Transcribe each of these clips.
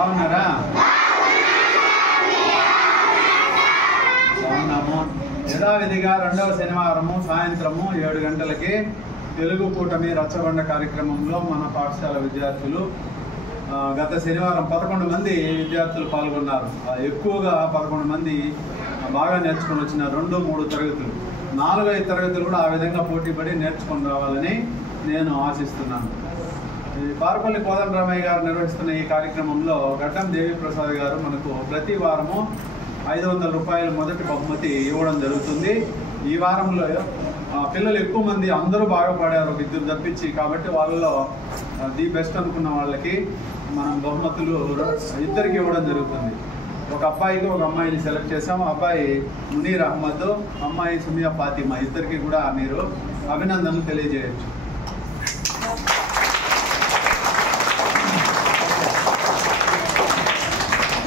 బాగున్నారా? బాగున్నాము. యథావిధిగా 2వ శనివారము సాయంత్రము 7 గంటలకి తెలుగు కూటమి రచ్చబండ కార్యక్రమంలో మన పాఠశాల విద్యార్థులు గత శనివారం 11 మంది విద్యార్థులు పాల్గొన్నారు. ఎక్కువగా 11 మంది బాగా నేర్చుకుని వచ్చిన 2, 3 తరగతులు 4, 5 తరగతులు కూడా ఆ విధంగా పోటీపడి నేర్చుకొని రావాలని నేను ఆశిస్తున్నాను. పారపల్లి కోదండరామయ్య గారు నిర్వహిస్తున్న ఈ కార్యక్రమంలో గడ్డం దేవిప్రసాద్ గారు మనకు ప్రతి వారము 500 రూపాయలు మొదటి బహుమతి ఇవ్వడం జరుగుతుంది. ఈ వారంలో పిల్లలు ఎక్కువ మంది అందరూ బాగా పాడారు, 2 తప్పించి. కాబట్టి వాళ్ళలో ది బెస్ట్ అనుకున్న వాళ్ళకి మనం బహుమతులు 2కి ఇవ్వడం జరుగుతుంది. ఒక అబ్బాయికి ఒక అమ్మాయిని సెలెక్ట్ చేసాము. అబ్బాయి మునీర్ అహ్మద్, అమ్మాయి సుమియా ఫాతిమా. 2కి కూడా మీరు అభినందనలు తెలియజేయచ్చు.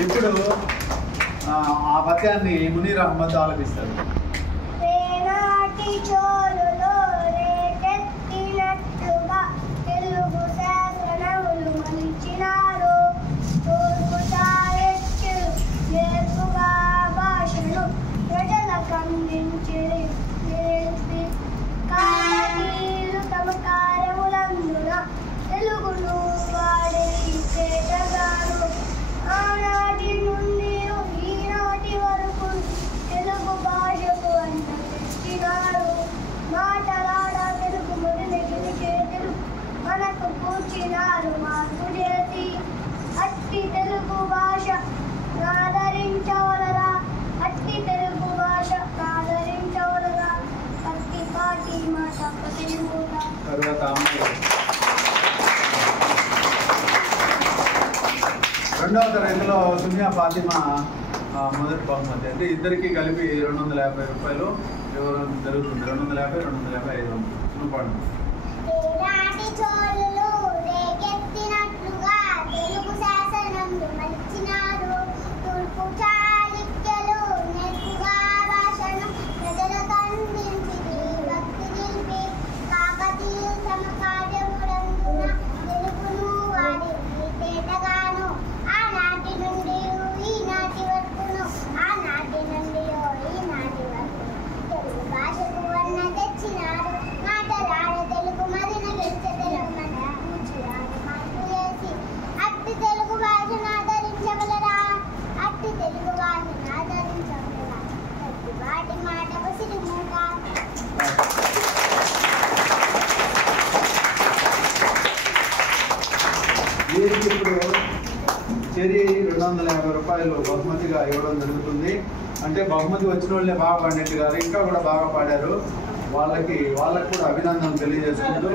ఇప్పుడు ఆ పద్యాన్ని మునీర్ అహ్మద్ ఆలపిస్తారు. తెలుగును వాడే ఆనాటి నుండి ఈనాటి వరకు తెలుగు భాషకు అంత తెచ్చినారు. మాటలాడ తెలుగు మొదలు గెలిచేతులు మనకు కూర్చినారు మార్పు చేసి. అట్టి తెలుగు భాష ఆదరించవలరా, అట్టి తెలుగు భాష ఆదరించవలరా, అట్టి పాటి మాట తెలుగుగా. రెండవ తరగతిలో సుమియా ఫాతిమా మొదటి బహుమతి. అంటే 2కి కలిపి 250 రూపాయలు ఇవ్వడం జరుగుతుంది. 250, 250, 500 రూపాయలు. వీరికి ఇప్పుడు చెరి 250 రూపాయలు బహుమతిగా ఇవ్వడం జరుగుతుంది. అంటే బహుమతి వచ్చిన వాళ్ళే బాగా పాడినట్టు గారు, ఇంకా కూడా బాగా పాడారు. వాళ్ళకి కూడా అభినందనలు తెలియజేసుకుంటూ